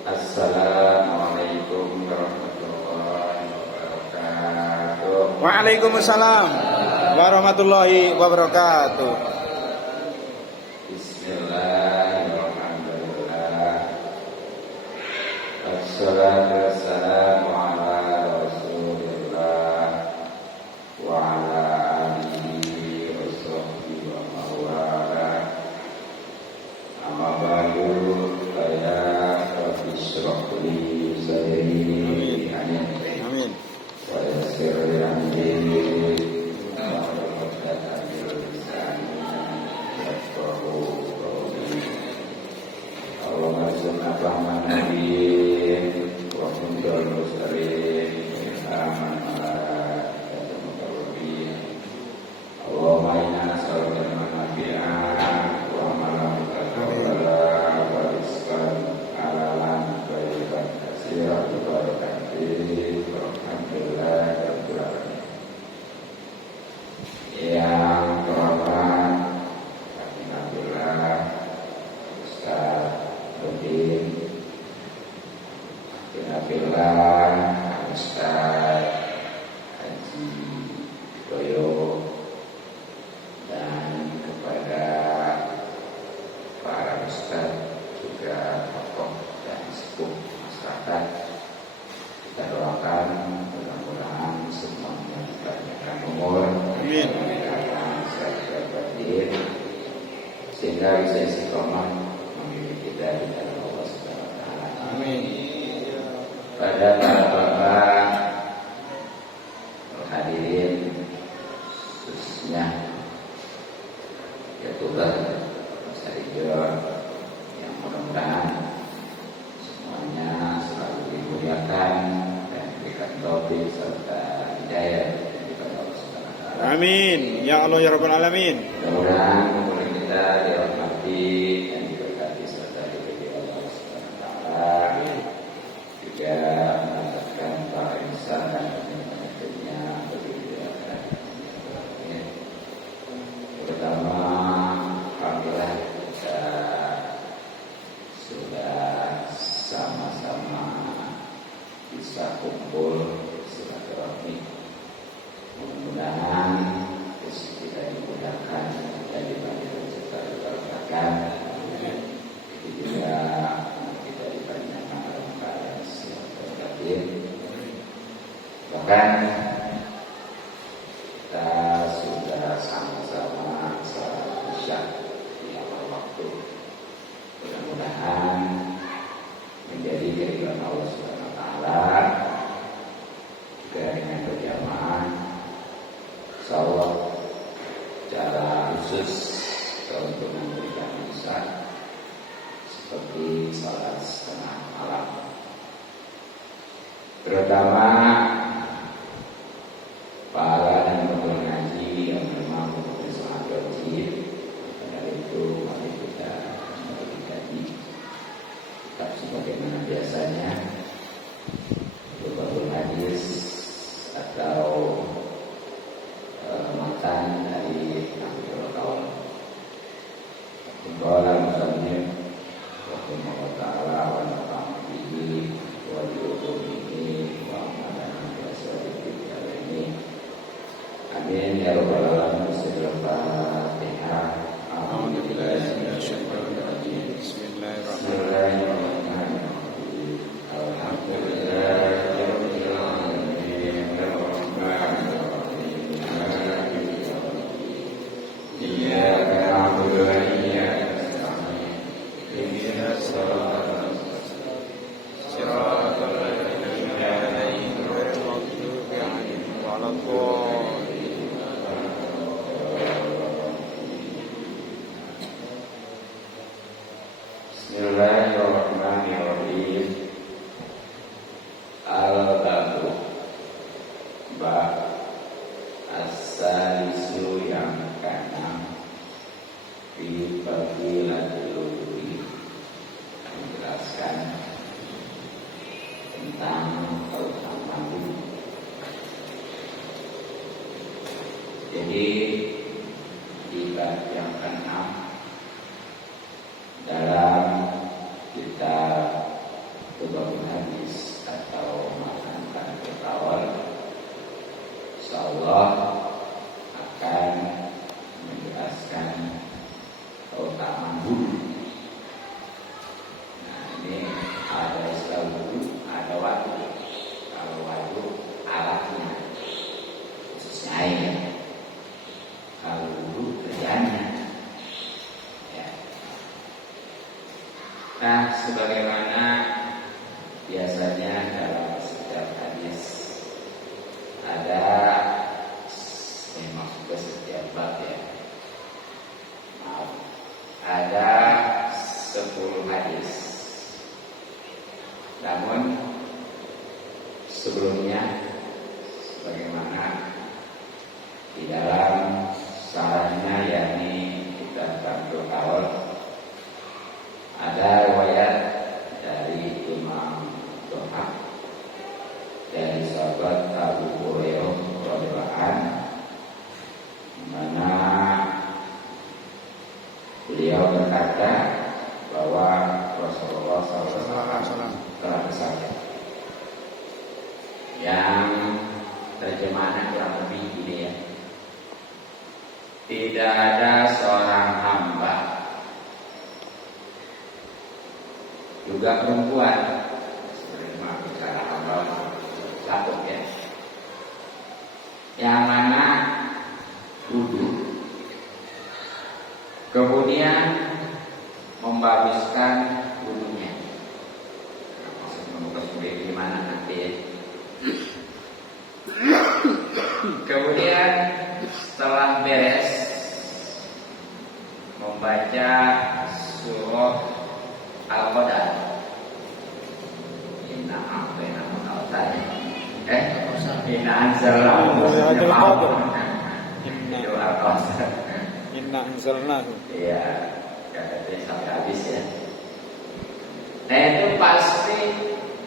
Assalamualaikum warahmatullahi wabarakatuh. Waalaikumsalam warahmatullahi wabarakatuh. Bismillahirrahmanirrahim. Assalatu wassalamu ala Rasulillah wa ala alihi wa sahbihi wa mawala. Amma ba'du, ya rabbi shrah li sadri. Amin. Wa yassir li amri. Allahumma nabiyin wa kuntul muslimin aman Allahumma inna nas'aluka ilman nafi'an wa amalan mutaqabbalan wa rizqan halalan thayyiban katsiran mubarakan fihi walhamdulillahi rabbil alamin. Yang terhormat Alhamdulillah Ustaz Rudin, Alhamdulillah Ustaz Haji Doyo, dan kepada para ustaz juga tokoh dan sepuh masyarakat, kita doakan mudah-mudahan semuanya dipanjangkan umur, diberikan sehat batin, sehingga bisa istiqomah memilih kita di dalam Allah Subhanahu wa taala. Amin. Pada para bapak hadirin, khususnya YouTuber Mas Ridwan, yang mudah-mudahan semuanya selalu dimuliakan dan diberikan taufik serta hidayah dari Allah Subhanahu wa taala. Amin. Ya Allah ya Rabbal alamin. Mudah-mudahan umur kita dirahmati dan diberkati serta diberi Allah Subhanahu wa taala. Juga mendapatkan para insan dan pemimpinnya begitu. Pertama, alhamdulillah kita sudah sama-sama bisa kumpul silaturahmi. Mudah-mudahan kita dimudahkan dan dibantu serta diberkakan. Itu juga kita dipanjangkan dalam keadaan sehat batin. Bahkan kita sudah sama-sama salat Isya di awal waktu. Mudah-mudahan menjadi keridhaan Allah Subhanahu wa taala juga dengan berjamaah. Insyaallah cara khusus untuk memberikan Isya seperti salat setengah malam, terutama para dan pemula ngaji yang memang mempunyai sangat wajib. Karena itu mari kita mengkaji tetap sebagaimana biasanya beberapa hadis atau matan dari Nabi tahun. Qala musannif rahimahullah ta'ala wa nafa'ana bihi wa bi'ulumihi wa amalana bi'asadihi alaini. Amin ya rabbal alamin. Bismillahirrahmanirrahim. A'udzubillahi minasyaitonir rajim. Bismillahirrahmanirrahim. Alhamdulillahi rabbil alamin. Ar-rahmanir rahim. Iyyaka na'budu wa iyyaka nasta'in. Ihdinas siratal mustaqim. Siratal ladzina an'amta 'alaihim ghairil maghdubi 'alaihim waladdallin. Bismillahirrahmanirrahim. Al-Babu Bab As-Salisu yang keenam fi Fadilatil Wudu, menjelaskan tentang keutamaan wudu. Jadi di bab yang keenam dalam kitab sebagaimana biasanya dalam setiap hadis ada, memang juga setiap bab ya, maaf, ada 10 hadis. Namun sebelumnya, sebagaimana di dalam sarannya, yakni kita bantu awal, ada riwayat dari Imam Doha dari sahabat Abu Hurairah radhiyallahu anhu, mana beliau berkata bahwa Rasulullah SAW telah bersabda, yang terjemahannya kurang lebih gini ya: tidak ada seorang hamba, juga perempuan, sebenarnya bicara hamba takut ya, yang mana wudhu kemudian membaguskan wudhunya. Maksud membaguskan gimana nanti ya. Kemudian setelah beres membaca surah Al-Qadar, inna anzalnahu Inna anzalnahu. Iya, katanya sampai habis ya. Nah itu pasti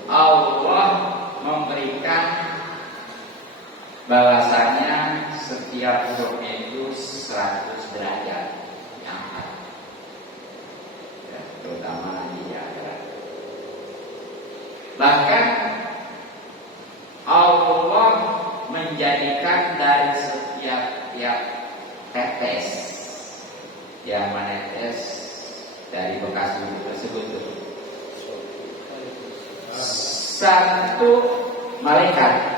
Allah memberikan balasannya setiap hurufnya itu 100 derajat yang ya, terutama nanti di akhirat. Bahkan Allah menjadikan dari setiap tetes yang menetes dari bekas wudhu tersebut satu malaikat.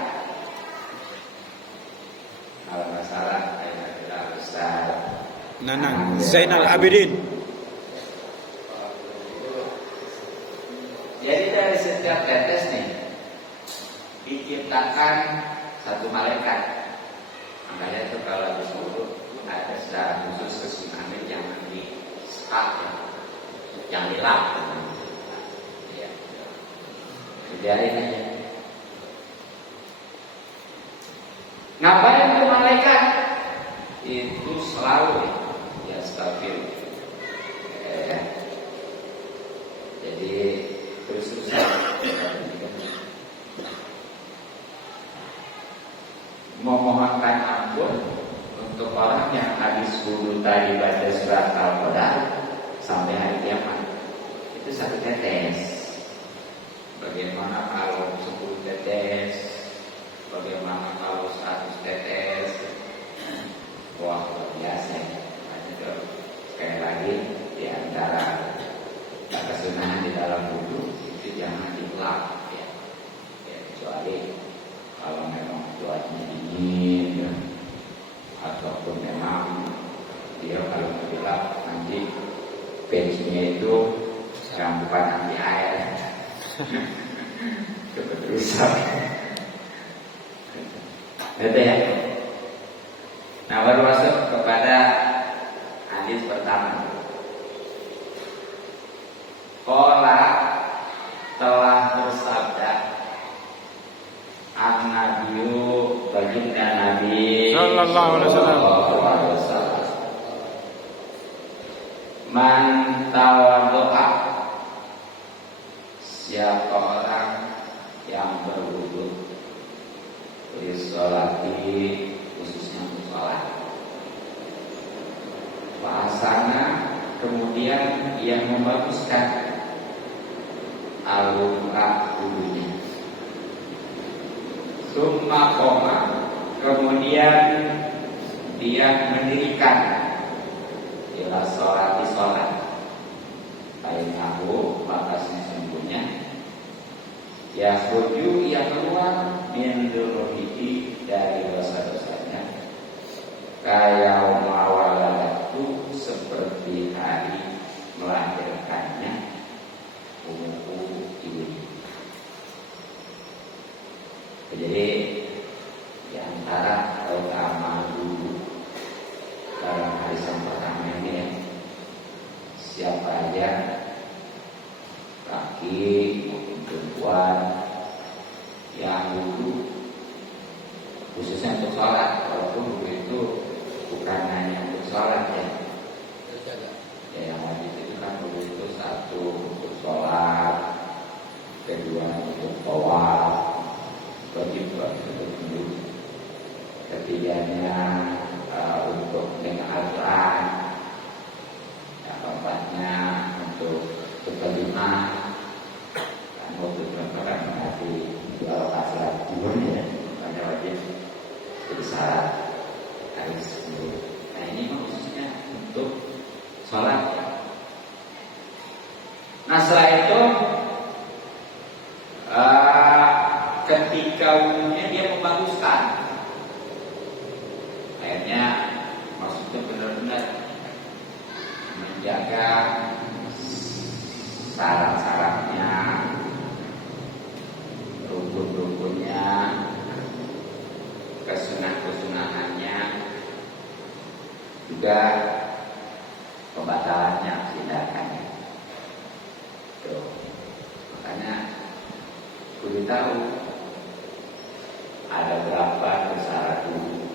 Kalau nggak salah, kita besar. Nanang Zainal Abidin. Jadi dari setiap tetes nih diciptakan satu malaikat. Makanya itu kalau habis wudhu ada secara khusus kesunahan yang di sekat ya, yang dilap. Ya. Biarin aja. Ngapain itu malaikat? Itu selalu ya stabil. Jadi terus-terusan memohonkan ampun untuk orang yang habis wudhu tadi baca surat Al-Qadar sampai hari kiamat. Itu satu tetes. Bagaimana kalau 10 tetes? Bagaimana kalau 100 tetes? Wah, luar biasa. Makanya sekali lagi di antara kesunahan di dalam wudhu itu jangan dilap ya. Kecuali kalau memang cuacanya dingin ya, ataupun memang dia kalau dilap nanti benchnya itu bukan anti air kebetulan. Itu ya. Nah, baru masuk kepada hadis pertama. Qala telah bersabda an-nabiyyu baginda Nabi Sallallahu alaihi wasallam, man tawaddo'a, siapa orang yang berwudu di sholati, khususnya untuk sholat, bahasana kemudian ia membaguskan al-wudu'a, wudunya, summa qoma, kemudian dia mendirikan ila sholati, sholat, bainahu, maka sesungguhnya yakhruju, ia keluar min dzunubih, dari dosa-dosanya, kaya mawaladatu, seperti hari melahirkannya, Jadi di antara keutamaan dulu dalam harisan pertama ini, siapa aja laki maupun perempuan yang dulu khususnya untuk sholat, walaupun dulu itu bukan hanya untuk sholat ya, yang wajib itu kan dulu itu satu untuk sholat, kedua untuk tawaf, wajib untuk duduk, ketiganya untuk dengan Al-Quran, yang keempatnya untuk berkelima, dan untuk berperan menghati dua rakaat salat zuhurnya, hanya wajib jadi syarat harus dulu. Nah ini khususnya untuk sholat. Nah setelah itu ketika umumnya dia membaguskan, akhirnya maksudnya benar-benar menjaga syarat-syaratnya, rukun-rukunnya, kesunah-kesunahannya, juga pembatalannya, tindakannya. Tuh. Makanya kudu tahu ada berapa syarat dulu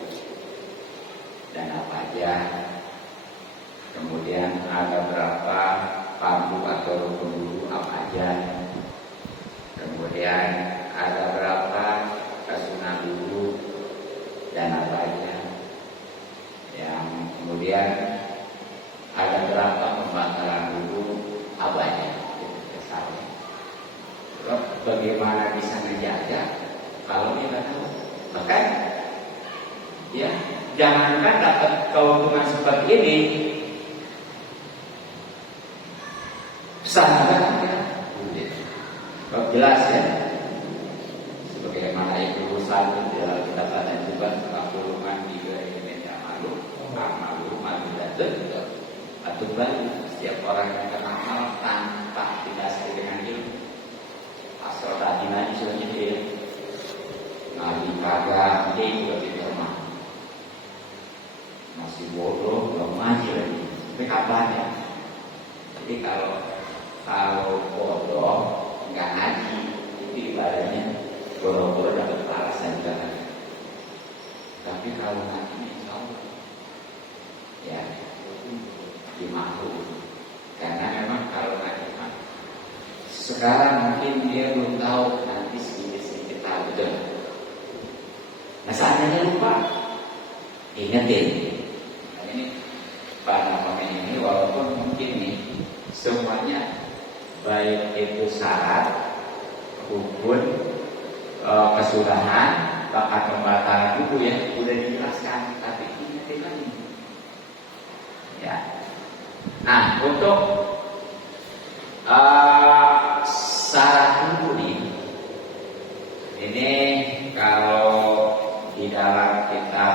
dan apa aja. Kemudian ada berapa fardu atau rukun dulu apa aja. Kemudian ada berapa kesunah dulu dan apa aja. Yang kemudian ada berapa pembatalan dulu apa aja. Bagaimana bisa menjaga kalau dia nggak tahu? Bahkan ya jangankan dapat keuntungan seperti ini, sangat jelas ya. Sebagaimana itu urusan di dalam kitab Tatan juga makluman juga ini malu, malu dan atau setiap orang yang beramal tanpa didasari dengan ilmu. Asal tadi nanti sudah jadi ngaji kagak dia juga diterima, masih bodoh belum ngaji lagi. Itu kabarnya. Jadi kalau bodoh nggak ngaji itu ibadahnya bodoh-bodoh dapat balasan juga. Tapi kalau ngaji insya Allah ya dimaklum, karena memang kalau ngaji sekarang mungkin dia belum tahu, nanti sedikit-sedikit tahu betul. Nah saatnya lupa, ingetin. Nah, ini para pemain ini walaupun mungkin nih semuanya baik itu syarat, rukun, kesudahan, bahkan pembatalan dulu ya udah dijelaskan, tapi ingetin lagi. Ya. Nah untuk syarat dulu nih, ini kalau di dalam kitab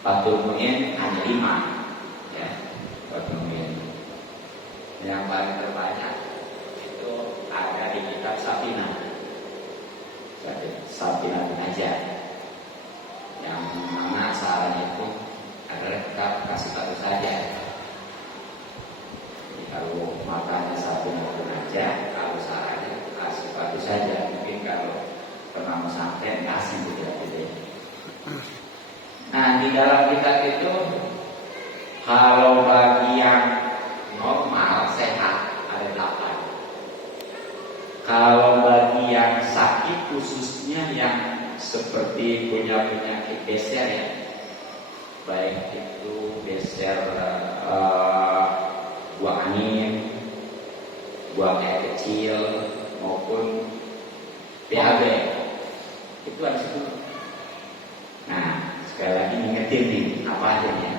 Fathul Mu'in hanya 5 ya, Fathul Mu'in. Yang paling terbanyak itu ada di kitab Safinah aja, yang mana syaratnya itu adalah kita kasih tahu saja. Kalau makannya satu maupun aja, kalau syaratnya kasih satu saja. Mungkin kalau pernah pesantren kasih gitu. Nah di dalam kitab itu kalau bagi yang normal sehat ada 8. Kalau bagi yang sakit khususnya yang seperti punya penyakit geser ya, baik itu geser buang angin, buang air kecil maupun BAB, itu harus dulu. Nah sekali lagi ingetin nih apa adanya.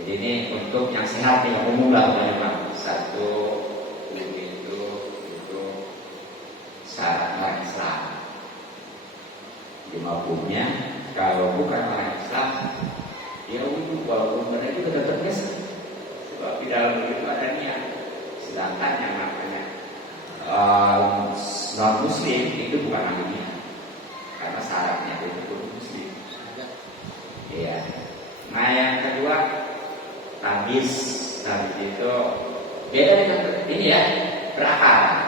Jadi ini untuk yang sehat yang umum lah memang. Satu itu syaratnya Islam. Di mafhumnya kalau bukan orang Islam dia wudhu, walaupun mereka juga tetap biasa. Sebab di dalam itu ada niat. Sedangkan yang namanya non muslim itu bukan ahlinya, karena syaratnya itu kudu muslim. Iya. Nah yang kedua tabis itu beda dengan ini ya, berakal.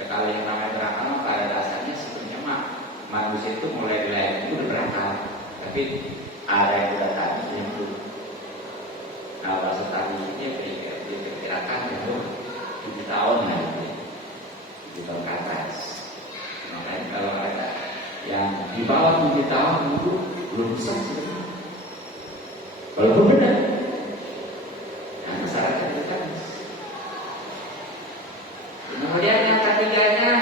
Ya kalau yang namanya berakal pada dasarnya sebetulnya manusia itu mulai dilahirkan itu udah berakal, tapi ada yang udah tabis yang belum. Nah bahasa tabis ini diperkirakan itu 7 tahun lah, 7 tahun ke atas. Makanya kalau ada yang di bawah 7 tahun itu belum bisa sebenarnya. Walaupun benar, nah syaratnya itu kan. Kemudian yang ketiganya,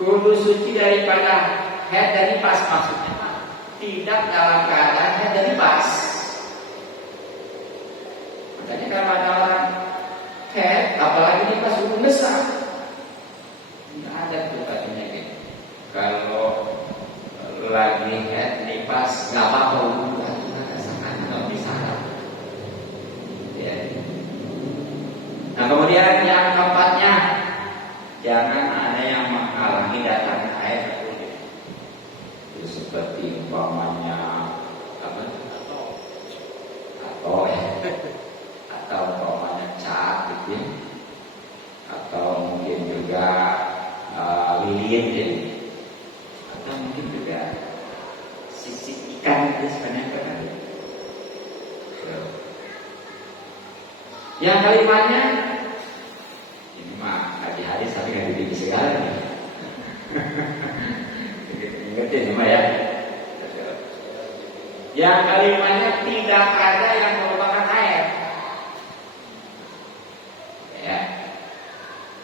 kudu suci daripada haid dan nifas, maksudnya tidak dalam keadaan haid dan nifas. Makanya kalau ada orang haid, apalagi nifas hukum besar, tidak ada tuh katanya gitu. Kalau lagi haid nifas nggak apa-apa hukum. Nah kemudian yang keempatnya, jangan ada yang menghalangi datangnya air ke kulit. Itu seperti umpamanya apa? Atau umpamanya cat gitu ya. Atau mungkin juga lilin gitu. Atau mungkin juga sisik ikan itu sebenarnya kan. Yang kelimanya, ini mah ngaji hadis tapi nggak dipikir segala nih. Ngerti ini mah ya. Yang kelimanya tidak ada yang merupakan air. Ya,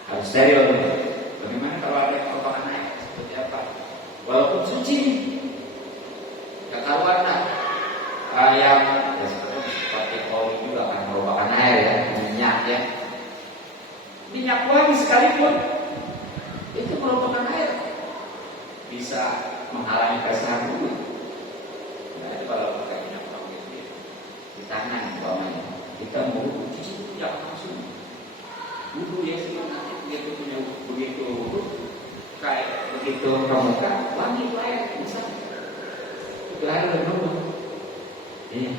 harus steril. Bagaimana kalau ada yang merupakan air? Seperti apa? Walaupun suci, ketahuan lah. Yang seperti oli juga akan merupakan air ya, minyak ya. Minyak wangi sekalipun itu merupakan air, bisa menghalangi keresahan wudhu. Nah itu kalau pakai minyak wangi di tangan umpamanya kita mau cuci jangan langsung wudhu ya, sebelum nanti begitu kayak begitu pramuka wangi itu air bisa itu air berubah. Iya.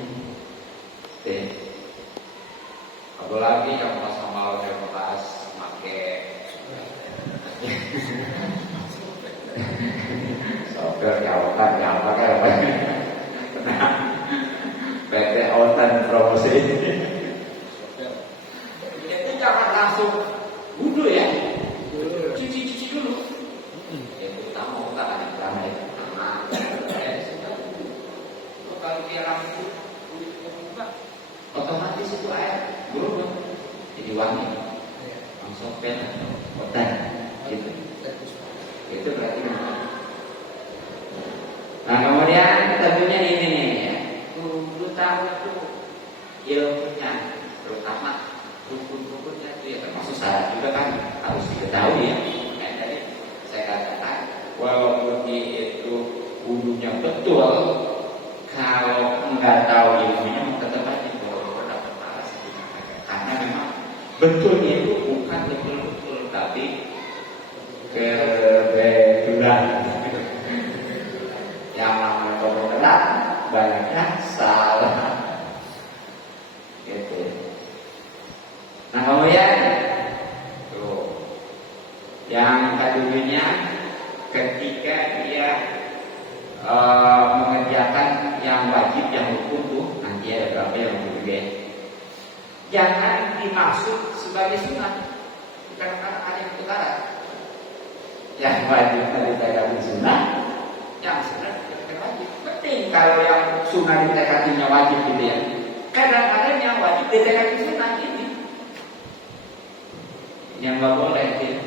Apalagi yang sama udah bekas pakai software jawatan apa kayak PT Autan promosi itu jangan langsung wudhu ya, cuci dulu. Itu utama ada pertama itu. Kalau dia langsung otomatis itu air berubah jadi wangi, langsung pen, otan, gitu. Itu berarti. Nah kemudian tentunya ini nih ya, kudu tahu itu ilmunya, terutama rukun-rukunnya itu ya termasuk syarat juga kan harus diketahui ya. Nah, jadi saya katakan walaupun itu wudunya betul, kalau nggak tahu ilmunya tetap aja dapat pahala karena memang betulnya itu bukan betul-betul tapi kebetulan. Yang namanya kebetulan banyaknya salah gitu. Nah kemudian tuh yang keduanya ketika dia mengerjakan yang wajib yang rukun tuh nanti ada berapa yang berbeda. Jangan dimaksud sebagai sunnah, karena ada yang utara. Yang wajib tadi tekati sunnah, yang sunnah tidak wajib. Penting kalau yang sunnah ditekatinya wajib gitu ya. Kadang-kadang yang wajib ditekati sunnah ini yang nggak boleh gitu.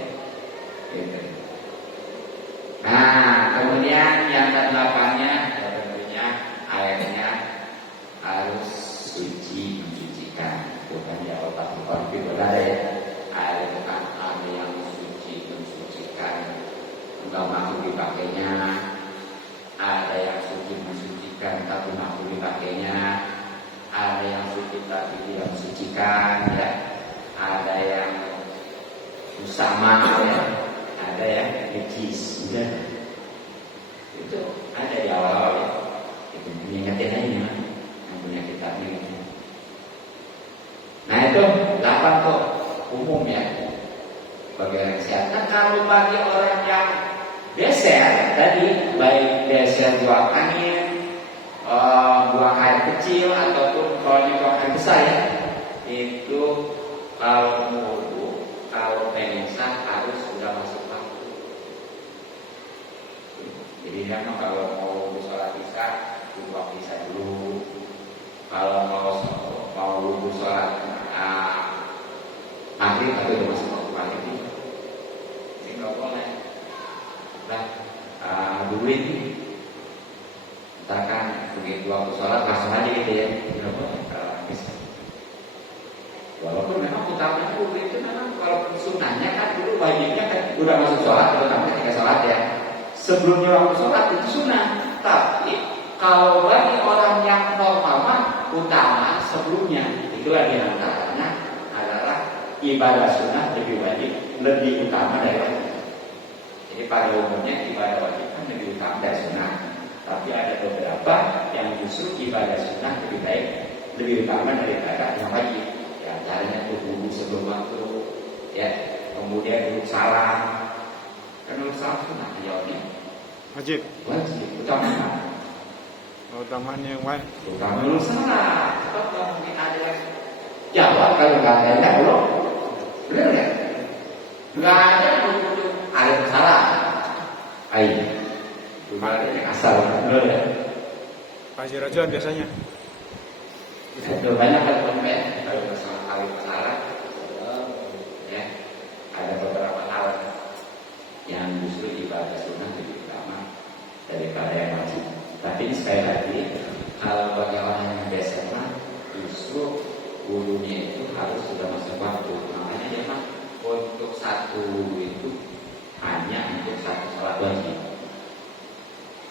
Nah, kemudian yang ke-8-nya tentunya airnya harus suci, mensucikan. Bukan ya otak-otak itu ada ya. Air itu kan ada yang suci, mensucikan, enggak mampu dipakainya. Ada yang suci, mensucikan, tapi mampu dipakainya. Ada yang suci tapi tidak mensucikan, ya. Ada yang usama, ya. ada yang necis, udah. Itu ada di awal-awal ya. Itu mengingatkan aja yang punya kitabnya gitu. Nah itu 8 kok umum ya bagi orang sehat. Nah kalau bagi orang yang geser tadi, baik geser buang angin, buang air kecil ataupun kalau di buang air besar ya, itu kalau wudu, kalau pingsan harus sudah masuk waktu. Jadi memang kalau mau sholat isya, wudu waktu isya dulu. Kalau mau wudu sholat maghrib atau udah masuk waktu maghrib ini nggak boleh. Nah, dulu ini misalkan begitu waktu sholat langsung aja gitu ya, nggak boleh bisa. Walaupun memang utamanya wudu itu memang kalau sunnahnya kan dulu wajibnya kan udah masuk sholat, terutama ketika sholat ya. Sebelumnya waktu sholat itu sunnah, tapi kalau bagi orang yang normal mah utama sebelumnya. Itulah diantaranya adalah ibadah sunnah lebih wajib, lebih utama dari wajib. Jadi pada umumnya ibadah wajib kan lebih utama dari sunnah. Tapi ada beberapa yang justru ibadah sunnah lebih baik, lebih utama daripada yang wajib. Ya, caranya wudu sebelum waktu, ya, kemudian duduk salam. Kan duduk salam sunnah jawabnya. Wajib. Wajib, utama. Utamanya yang wajib. Utama dulu salah. Sebab nggak mungkin ada yang jawab kalau nggak ada belum. Benar nggak? Nggak ada yang ada masalah. Ayo, cuma ada yang asal. Benar ya? Pasti rajuan biasanya. Itu banyak kan teman kalau masalah kali masalah. Ya, ada beberapa hal yang justru ibadah sunnah lebih utama daripada yang wajib. Tapi sekali lagi, kalau bagi orang yang biasa mah justru wudunya itu harus sudah masuk waktu. Makanya dia mah untuk satu wudu itu hanya untuk satu sholat wajib.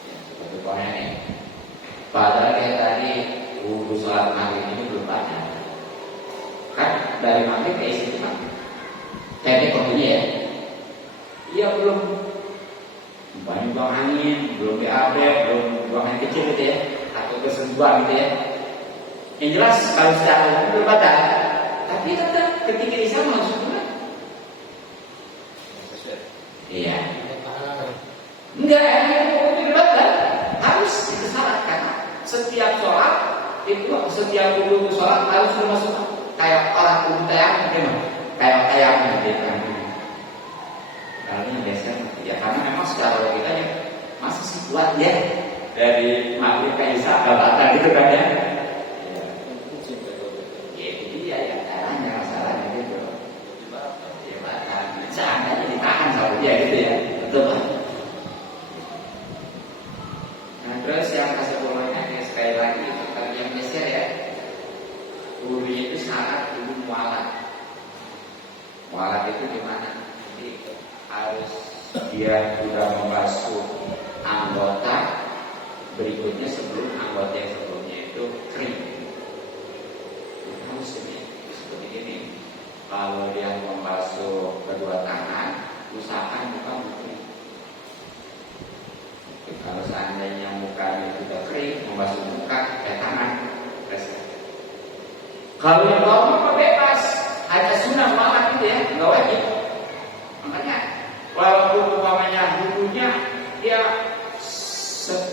Ya, seperti poinnya nih. Padahal kayak tadi wudu sholat maghrib ini belum banyak. Kan dari maghrib ke isya itu kayaknya kopinya ya. Iya belum banyak buang angin, belum BAB, belum buang angin kecil gitu ya, atau kesentuhan gitu ya. Yang jelas kalau secara umum belum batal, tapi tetap ketika isya langsung kan? Iya. Enggak, itu batal. Harus disyaratkan. Setiap sholat itu, setiap wudu sholat harus masuk kayak orang wudu tayang, gimana? Kayak gitu kan. Kalau yang biasa ya karena memang secara logika ya masih sih kuat ya dari maghrib ke isya batal gitu kan ya. Ya itu dia ya caranya masalahnya gitu. Ya batal. Seandainya ditahan sama dia gitu ya. Betul kan? Nah terus yang kesimpulannya ya sekali lagi kalau yang geser ya wudu itu syarat dulu mualat. Mualat itu gimana? Jadi harus dia sudah membasuh anggota berikutnya sebelum anggota yang sebelumnya itu kering. Harus seperti ini. Kalau dia membasuh kedua tangan, usahakan muka kering. Kalau seandainya mukanya sudah kering, membasuh muka tangan, kalau yang bawah bebas, hanya sunnah malah gitu ya, nggak wajib. Makanya walaupun umpamanya wudunya dia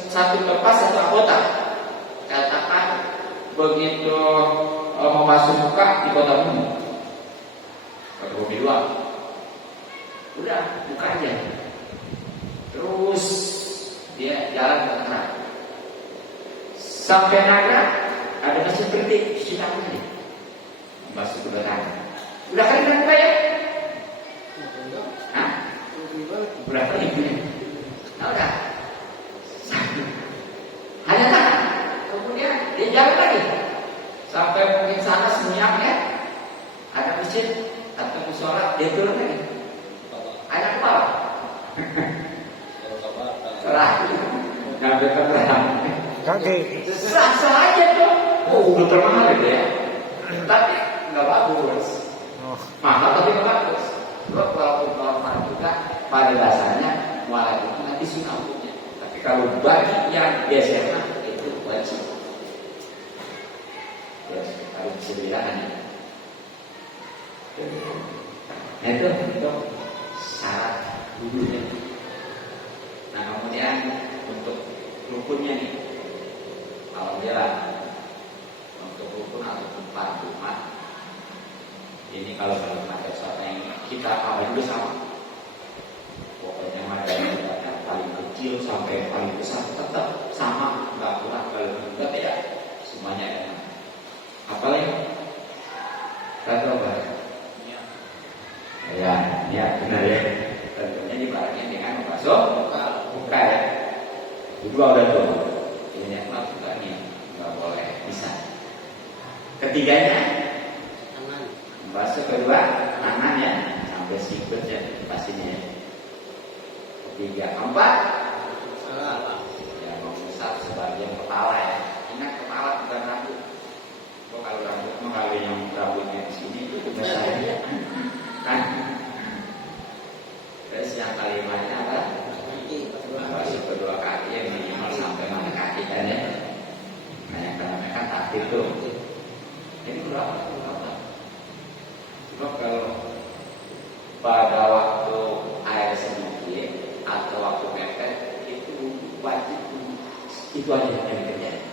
satu lepas satu anggota, katakan begitu membasuh muka di kota bumi, kota bumi dua, udah buka aja, terus dia jalan ke tengah, sampai nada ada mesin kritik cuci tangan nih, membasuh kedua tangan, udah kali berapa ya? Berapa ribu? Nah, udah. Hanya tangan. Kemudian dia jalan lagi sampai mungkin sana senyapnya ada mesin atau musola dia turun lagi. Ada kepala. Salah. Ngambil keterangan. Kaki. Sah aja tuh. Oh, udah termahal gitu ya. Tapi nggak bagus. Mahal tapi nggak bagus. Walaupun normal juga pada dasarnya mualaf itu nanti sunnah hukumnya. Tapi kalau bagi yang biasanya itu wajib. Ya, harus disediakan. Nah itu untuk syarat wudhunya. Nah kemudian untuk rukunnya nih, alhamdulillah untuk rukun atau tempat rumah ini kalau dalam madrasah yang kita awal itu sama, pokoknya madrasah yang paling kecil sampai paling besar tetap sama, nggak kurang kalau enggak beda, semuanya ada. Apalagi kata apa? Ya, benar ya. Tentunya dibarengin dengan membasuh muka ya. Kedua udah tuh. Ini yang juga nih nggak boleh bisa. Ketiganya membasuh kedua tangan ya sampai sikutnya pastinya. Ketiga, keempat ya mengusap sebagian kepala ya. Ingat kepala bukan rambut. Kalau rambut kalau yang rambutnya di sini itu besar. Kan? Terus yang kalimatnya apa? Membasuh kedua kaki yang minimal sampai mana kaki kan ya? Nah yang kan taktik tuh. Ini berapa? Cuma kalau pada waktu air sedikit atau waktu mepet itu wajib itu aja yang terjadi.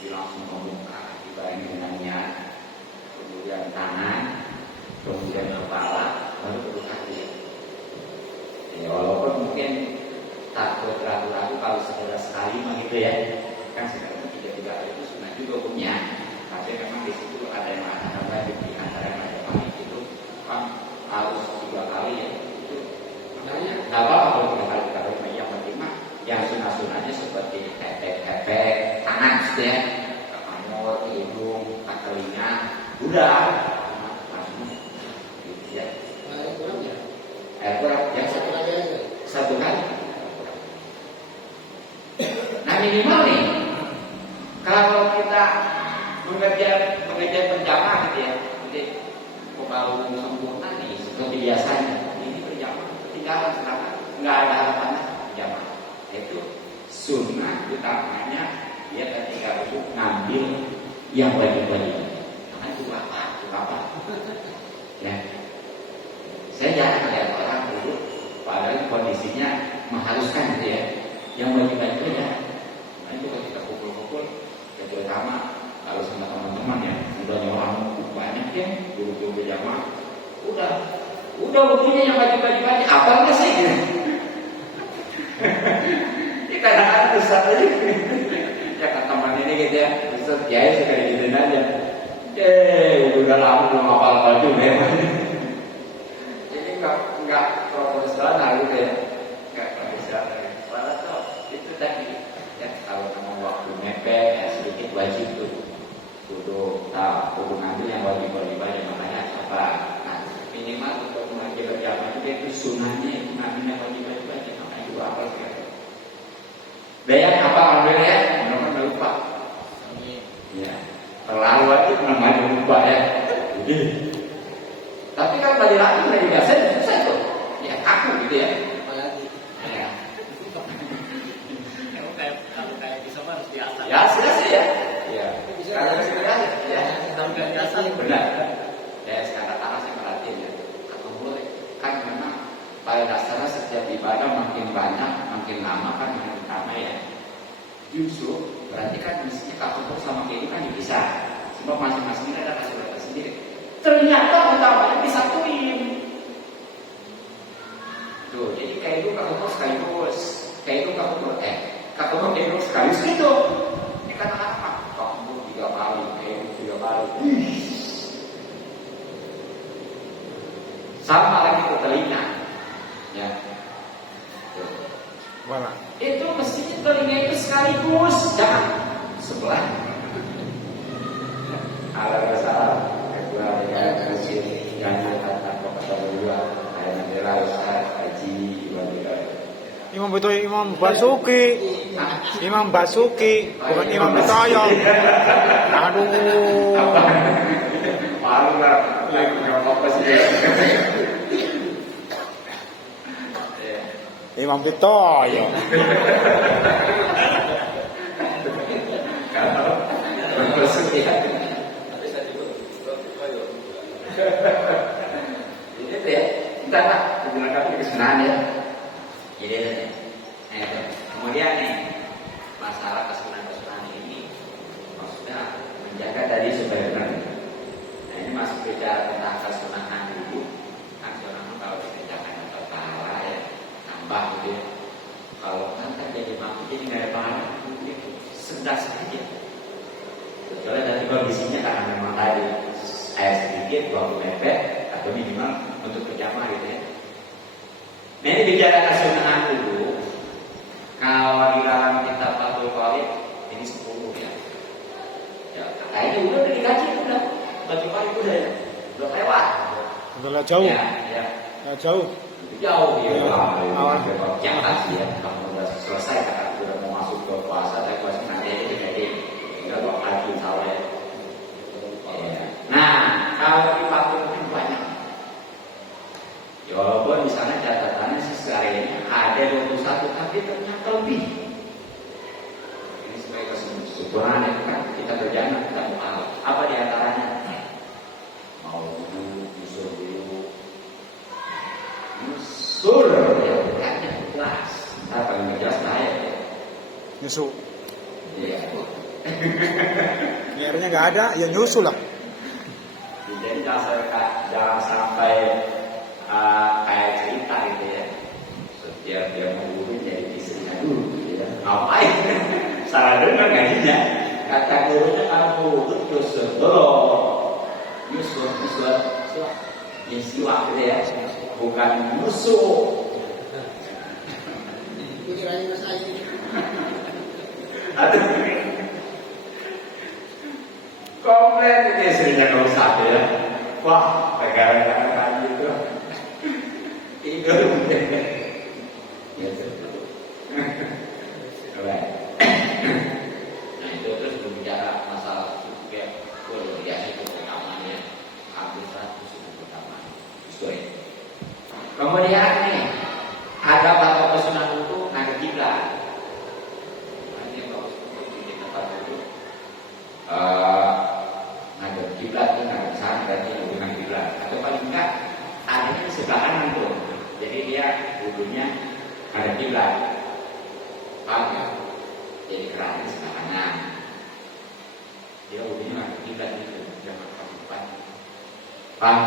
Dia langsung membuka dibarengi dengan niat, kemudian tangan, kemudian kepala, baru kedua kaki. Ya walaupun mungkin takut ragu-ragu kalau sekedar sekali mah gitu ya. Kan sebenarnya 3 kali itu sunnah juga hukumnya. Tapi memang di situ ada yang mengatakan wajib, di antara yang ada kami itu kan harus 3 kali ya. Itu makanya nggak apa-apa kalau 3 kali yang penting mah yang sunnah-sunnahnya seperti kepek tangan gitu ya, ke kamur, ke hidung, ke telinga, udah langsung gitu ya. Air kurang ya satu kali. Nah minimal nih kalau kita mengejar berjamaah gitu ya, jadi kalau sempurna nih seperti biasanya ini berjamaah ketinggalan sekarang nggak ada harapan berjamaah. Itu sunnah utamanya dia ketika itu ngambil yang wajib-wajib. Karena itu apa? Ya. Saya jarang melihat orang dulu padahal kondisinya mengharuskan gitu ya. Yang wajib-wajib ya. Nah itu ketika kumpul-kumpul ya terutama kalau sama teman-teman ya udah orang banyak ya guru-guru berjamaah udah waktunya yang wajib-wajib aja apa enggak sih? Ini kadang-kadang besar aja. Ya kan teman ini gitu ya, besar ya sekali gitu aja. Udah lama belum hafal baju ya. Ini enggak profesional gitu ya. Enggak profesional. Padahal itu tadi ya kalau memang waktu mepet ya sedikit wajib tuh. Kudu ngambil yang wajib-wajib aja makanya apa? Nah, minimal untuk mengaji berjamaah itu sunnahnya itu ngambil yang wajib-wajib aja makanya juga apa sih? Banyak apa ambil ya? Mudah-mudahan lupa. Ya, terlalu aja namanya lupa ya. Tapi kan bagi lagi dari biasa susah tuh. Ya kaku gitu ya. Apalagi. Ya. Kalau kayak bisa harus diasah. Ya sudah sih ya. Ya. Kalau sudah ya. Kalau nggak diasah benar. Ya sekarang tanah saya perhatiin ya. Atau boleh kan memang pada dasarnya setiap ibadah makin banyak, makin lama kan makin ramai ya. Justru berarti kan mestinya kasus sama kayak itu kan dipisah. Sebab masing-masing ada kasualitas sendiri. Ternyata utamanya disatuin. Tuh, jadi kayak itu kasus sekaligus, kayak itu kasus sekaligus gitu. Ini kata apa? Kasus 3 kali, kayak itu 3 kali. Sama lagi ke telinga. Ya. Voilà. Itu mestinya telinga itu sekaligus, jangan sebelah. Ala salah, kedua ya kecil, yang kata kepada dua, ayat negara Ustaz Haji Ibadah. Imam Basuki, bukan Imam Betoyo. Aduh. Malu lah, lagi ngomong apa sih? Imam Pitoyo. Kalau bermaksud ya. Ini tuh ya, kita lah menggunakan kesunahan ya. Jadi kemudian nih masalah kesunahan ini maksudnya menjaga tadi supaya benar. Nah ini masuk bicara tentang kesunahan dulu. Kesunahan kalau dikerjakan atau pahala ya tambah gitu ya. Kalau kan jadi mampu jadi nggak ada pahala itu sedang saja. Kecuali tadi kondisinya karena memang tadi air sedikit, waktu mepet atau minimal untuk berjamaah gitu ya. Nah ini bicara kesunahan dulu. Kalau di dalam kitab Fathul Qorib ini 10 ya. Ya kayaknya udah dikaji udah. Fathul Qorib udah lewat. Udah jauh. Ya. Jauh. Jauh ya. Awal. Yang pasti ya. Kamu udah selesai kakak udah mau masuk ke puasa, tapi puasa nanti aja jadi. Tinggal bawa lagi insya Allah ya. Nah, kalau di Fathul Qorib banyak. Ya walaupun di sana catatannya sekarang ini ada 21 tapi ternyata lebih. Ini sebagai kesyukuran ya kan kita berjamaah kita mau apa di antaranya? Mau usul dulu, usul ya kan jelas. Ntar paling jelas saya. Nyusul. Iya. Airnya nggak ada, ya nyusul lah. Jadi jangan sampai kayak cerita gitu ya. Setiap dia mau wudhu jadi istrinya dulu gitu ya. Ngapain? Salah dengar gajinya. Kata gurunya kalau mau wudhu terus nyusul siwak gitu ya. Bukan musuh. Pikirannya saya. Aduh. Komplain itu istrinya kalau satu ya. Wah, gara-gara tadi itu. Itu ya nah itu terus berbicara masalah juga ya itu pertamanya hampir 100 itu pertama kemudian nih ada pada kesunahan itu ngadep kiblat. Ini bagus di tempat itu ngadep kiblat itu ngadep sana berarti hubungan kiblat atau paling enggak adanya di sebelah kanan tuh. Jadi dia wudhunya ada kiblat. Paham ya? Jadi keran di sebelah kanan. Dia wudhunya ada kiblat itu. Jangan keempat. Paham?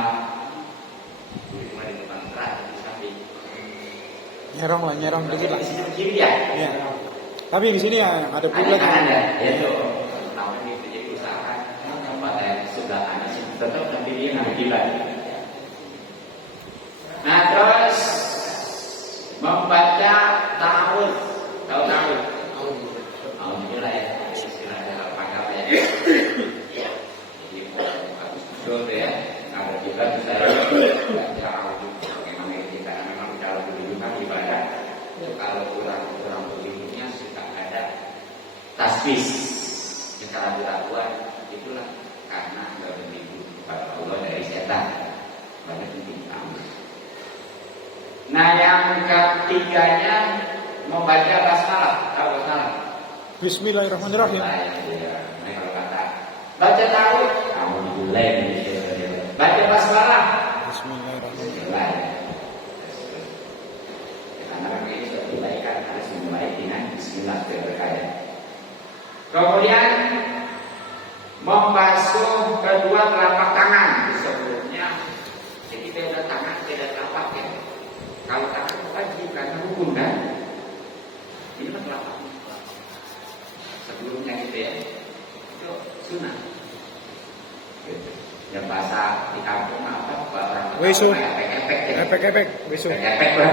Wudhu cuma di depan keran di samping. Nyerong dikit lah. Di sini kiri ya? Iya. Tapi di sini ya ada kiblat. Kanan ya? Ya itu. Namun itu jadi usahakan tempat yang sebelah kanan sih tetap tapi dia ada kiblat. Nah terus membaca ta'awudz. Tahu ta'awudz? Alhamdulillah ya. Istilahnya pakar ya. Jadi habis betul ya. Ada juga saya baca ta'awudz. Bagaimana kita memang kalau kedudukan ibadah itu kalau kurang berduduknya suka ada tasbih secara dilakukan itulah karena nggak berdiri kepada Allah dari setan. Banyak penting tahu. Nah yang ketiganya membaca basmalah, tahu basmalah? Bismillahirrahmanirrahim. Nah kalau kata baca tahu, kamu dimulai baca basmalah. Bismillahirrahmanirrahim. Karena ini sudah dilaikan harus dimulai dengan Bismillah berkaya. Kemudian membasuh kedua telapak tangan sebelumnya. Jadi beda tangan, beda telapak ya. Kalau tangan wajib karena hukum kan. Ini kan telapak. Sebelumnya gitu ya. Itu sunnah. Gitu. Yang bahasa di kampung apa? Wisu. Efek-efek. Efek-efek. Wisu. Efek lah.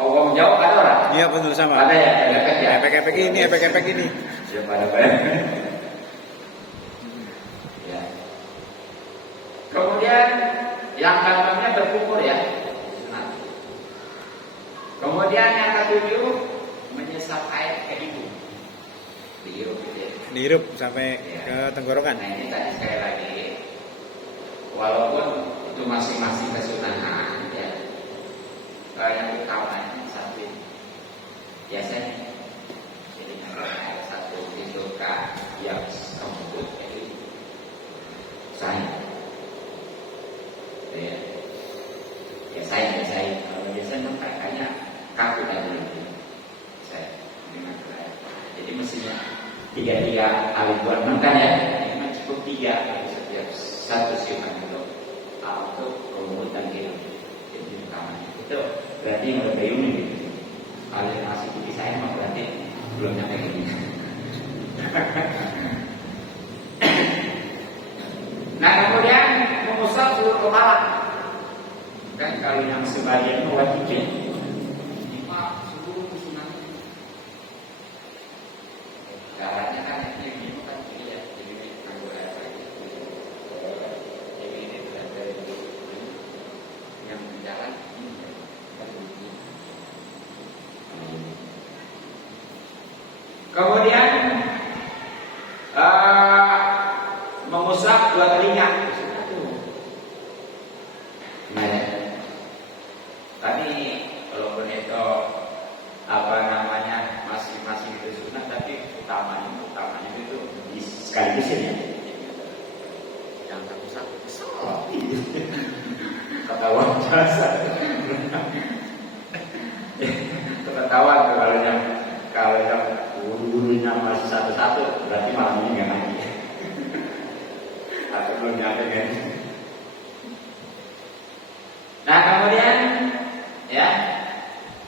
Orang jauh ada orang. Iya betul sama. Ada ya efek ya. Efek-efek ini, efek-efek ini. Siapa ada banyak. Ya. Kemudian yang gampangnya berkumur ya. Kemudian yang ketujuh menyesap air ke hidung. Dihirup gitu ya. Dihirup sampai ke tenggorokan. Nah ini tadi sekali lagi, walaupun itu masing-masing kesunahan ya. Yang utama biasanya. Jadi ada satu pintu kah yang kemudian itu saya. Ya saya kalau biasanya kayaknya kaku dan lebih saya dengan saya. Jadi mestinya 3 kali 26 kan ya, ini kan cukup 3 kali setiap satu siuman itu untuk rumput dan hidup. Jadi rekamannya itu berarti yang lebih unik gitu. Kalau yang masih putih saya mah berarti belum nyampe gini. Nah kemudian mengusap seluruh kepala. Kan kalau yang sebagian mewajibkan ini mah seluruh sunnah. Caranya kan yang ini kan ini ya, jadi ini anggur air lagi. Jadi ini dari yang berjalan ini. Kemudian mengusap 2 telinga. Nah, ya. Tadi walaupun itu masing-masing itu sunnah, tapi utamanya itu sekaligus ya. Yang satu-satu salah. Ketahuan jasa. Ketahuan kalau yang wudhunya masih satu-satu berarti malam ini nggak ngaji. Atau belum nyampe kan? Nah kemudian ya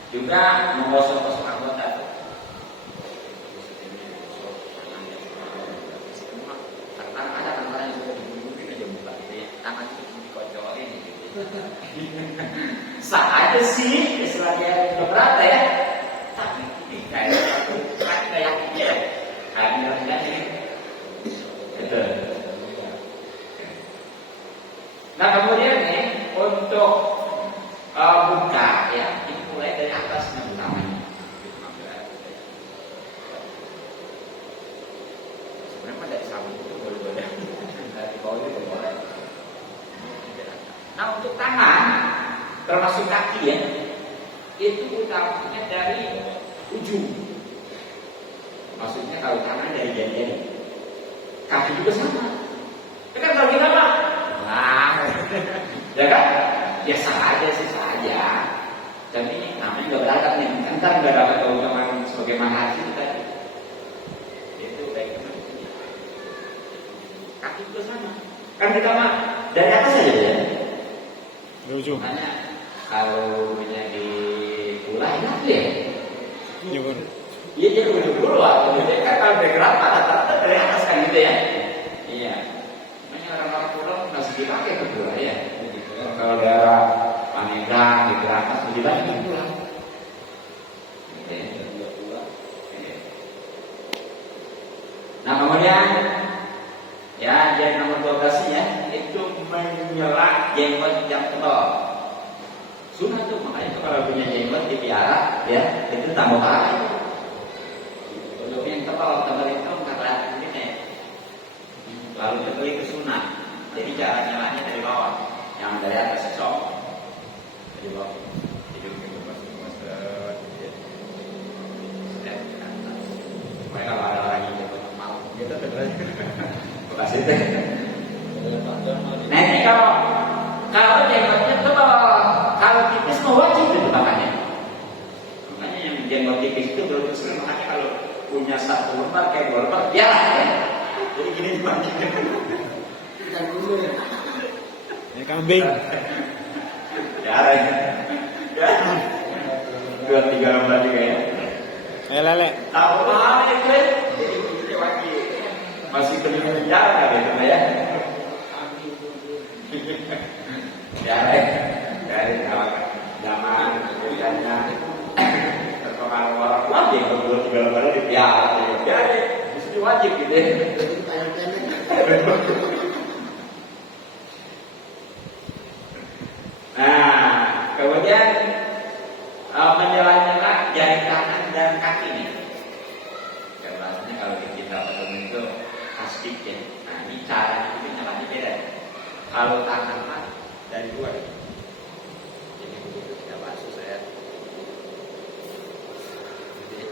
juga menggosok-gosok anggota. Karena ada orang yang sudah dibunuhin aja muka gitu ya, tangan itu dikocorin gitu. Sah aja sih, selagi beberapa ya. Tapi ini kayak yakin ya, kayak ini. Betul. Nah kemudian nih untuk buka ya, dimulai dari atasnya utamanya. Sebenarnya dari samping itu boleh-boleh, dari bawah itu boleh. Nah untuk tangan, termasuk kaki ya, itu utamanya dari ujung. Maksudnya kalau tangan dari jari-jari, kaki juga sama. Ya kan kalau kita mah, ya kan? Ya sah aja sih saja. Tapi namanya nggak berangkat nih, kan nggak dapat keutamaan sebagaimana hasil tadi. Itu baik maksudnya. Kaki juga sama. Kan kita mah dari atas saja ya. Di ujung. Makanya kalau menjadi pula enak ya. Iya kan. Iya jadi ujung lah. Jadi kan kalau bergerak rata-rata dari atas kan gitu ya. Iya. Makanya orang-orang pulau masih dipakai kedua ya. Kalau daerah Panegang di atas lebih banyak pulang. Nah kemudian ya jadi nomor 12 ya itu menyela jenggot yang tebal. Sunnah tuh makanya kalau punya jenggot dipiara ya itu tambah pahala itu. Kalau yang tebal itu karena ini lalu tebal itu sunnah. Jadi cara nyalanya dari bawah, yang dari atas cocok dari bawah. Mereka kalau ada orang yang jemput mau, gitu terus. Bekasi teh. Nah ini kalau jenggotnya tebal, kalau tipis mau wajib itu makanya. Makanya yang jenggot tipis itu belum sering makanya kalau punya 1 lembar kayak 2 lembar, ya. Jadi gini dipancingnya. Ya kambing. Ya, 2-3 lembar juga ya. Lele. Tahu mana itu? Jadi begitu wajib. Masih perlu jalan gitu ya. Ya, dari awal zaman kemudiannya terpengaruh orang wajib kalau 2-3 lembar itu ya. Jadi mesti wajib gitu. Nah, kemudian menyela-nyela jari tangan dan kaki nih. Maksudnya kalau kita ketemu itu tasbih ya. Nah, ini cara itu nyelanya beda. Kalau tangan mah dari luar. Jadi begitu kita basuh saya. Jadi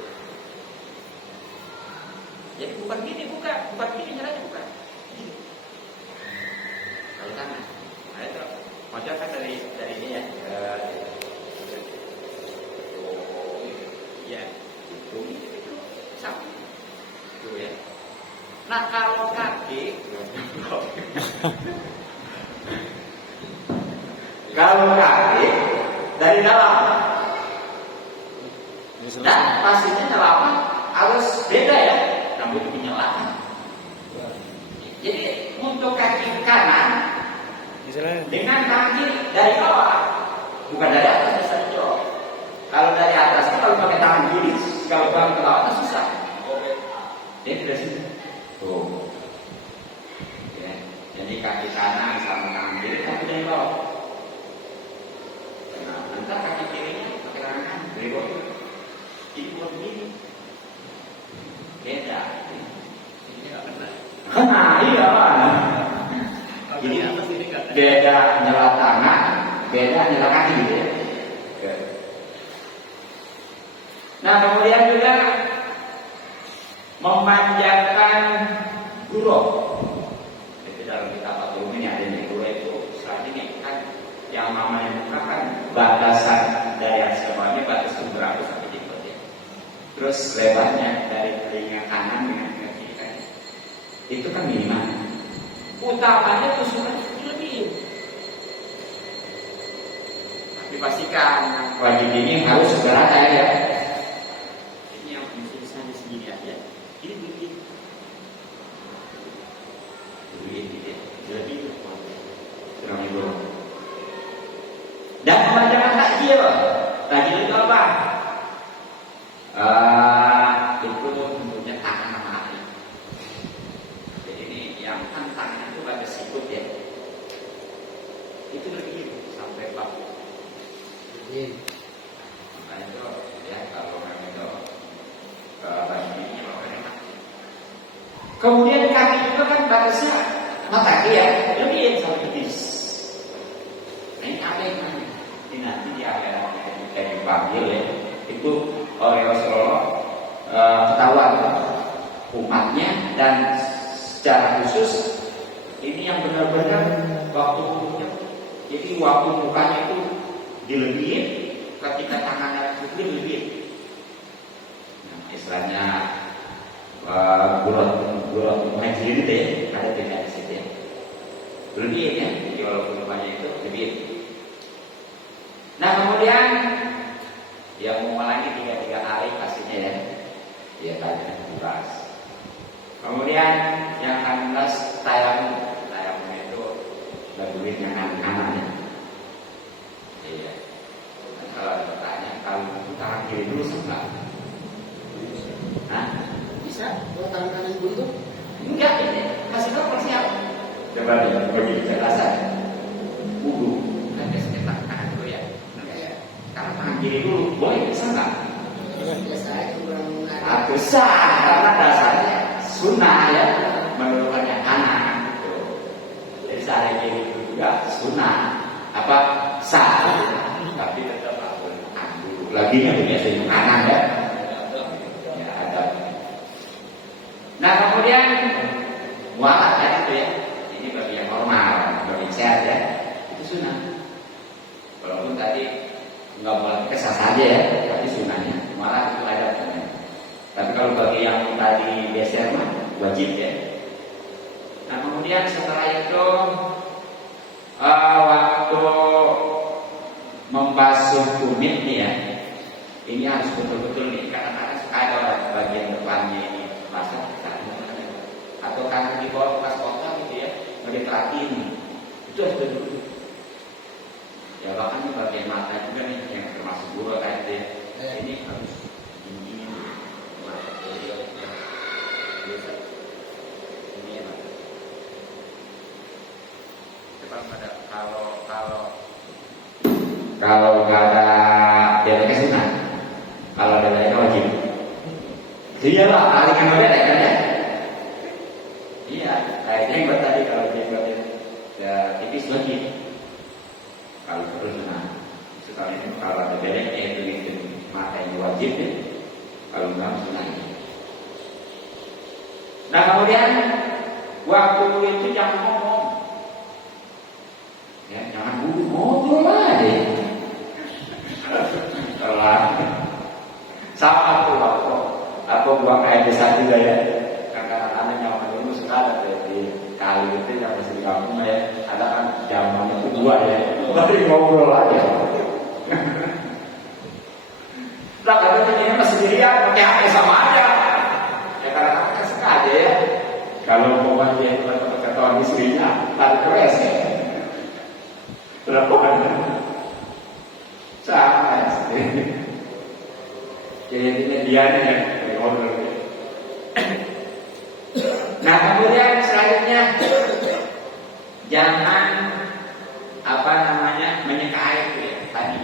Jadi bukan gini caranya bukan. Gini. Kalau tangan, nah itu macam kan dari ini ya. Ya, itu sama. Itu ya. Nah kalau kaki, dari dalam. Dan pastinya nyelama harus beda ya, rambut menyelama. Jadi untuk kaki kanan dengan kaki dari bawah, bukan dari atas bisa dijawab. Kalau dari atas kalau pakai tangan kiri, kalau pakai ke bawah susah. Jadi dari sini. Tuh. Ya. Jadi kaki kanan sama tangan kiri tapi dari bawah. Nah, nanti kaki kirinya pakai tangan kanan dari bawah. Jadi buat begini. Beda. Ini nggak kena. Nah, iya. Jadi beda nyala tangan, beda nyala kaki gitu ya. Nah, kemudian juga memanjangkan gurau. Itu dalam kitab Al-Qur'an ini ada nih gurau itu. Saat ini kan yang namanya muka kan batasan dari semuanya batas berapa sampai jempol ya. Terus lebarnya dari telinga kanan dengan telinga kiri kan. Itu kan minimal. Utamanya tusukan lebih. Tapi pastikan wajib ini harus segera ya. Segini aja, ini begini, lebih kurang itu. Dan pemandangan takjil itu apa? Itu tentunya tangan sama hati. Jadi ini yang tangan itu pada sikut ya, itu lebih sampai baku. Makanya itu ya kalau memang itu kemudian kaki juga kan batasnya mata kaki ya, lebih sampai betis. Nah ini apa yang namanya? Ini nanti di akhiratnya ketika dipanggil ya, itu oleh Rasulullah ketahuan umatnya dan secara khusus ini yang benar-benar waktu mukanya, jadi waktu mukanya itu dilebihin, ketika tangannya itu dilebihin. Istilahnya gurau mengaji itu ya, ada beda di situ ya. Lebih ya, jadi walaupun rumahnya itu lebih. Nah kemudian yang mengulangi 3 kali pastinya ya, dia tanya tugas. Kemudian yang 16 tayamum itu berduit dengan kanan ya. Iya. Kalau ada pertanyaan, kalau tangan kiri dulu sebelah. Hah? Bisa? Kalau tangan kanan buntu? Enggak, ini masih tahu persiapan. Coba deh, bagi penjelasan. Wudu, kan biasanya tangan kanan dulu ya. Karena tangan kiri dulu, boleh bisa enggak? Biasa itu kurang ada. Bisa, karena dasarnya sunnah ya, menurutkan yang kanan. Jadi sehari kiri itu juga sunnah. Apa? Sah. Tapi tetap boleh tangan dulu. Laginya biasanya kanan ya. Nah kemudian mualat ya itu ya, ini bagi yang normal, bagi yang sehat ya, itu sunnah. Walaupun tadi nggak boleh kesah saja ya, tapi sunnahnya mualat itu ada. Tapi kalau bagi yang tadi biasa mah wajib ya. Nah kemudian setelah itu waktu membasuh tumit nih ya, ini harus betul-betul nih, karena ada bagian depannya ini basah. Atau kan di bawah pas kotor gitu ya, mendekati itu harus dulu. Ya bahkan bagian mata juga nih yang termasuk gurau tadi ya. Ini harus ini mata beliau yang biasa ini ya mata. Coba pada kalau nggak ada beleknya sunnah, kalau ada beleknya wajib. Iyalah, alihkan belek kan ya. Iya, kayak jenggot tadi kalau jenggotnya ya tipis lagi. Kalau terus sekali itu kalau ada beleknya itu mata yang wajib ya. Kalau enggak sunnah. Nah kemudian waktu itu jangan ngomong, ya jangan dulu ngobrol aja. Sama tuh aku buang air di sana juga ya. Karena anak nyawa dulu sekarang ya, di kali itu yang masih di kampung ya, ada kan zamannya itu dua ya, mari ngobrol aja. Lah kalau ini masih sendirian pakai HP sama aja. Ya karena kan sengaja ya. Kalau mau dia ketahuan istrinya, tarik keres ya. Berapa kan? Sama ya sendiri. Jadi ini dia nih yang ngobrol. Nah kemudian selanjutnya jangan menyekai ya, tadi.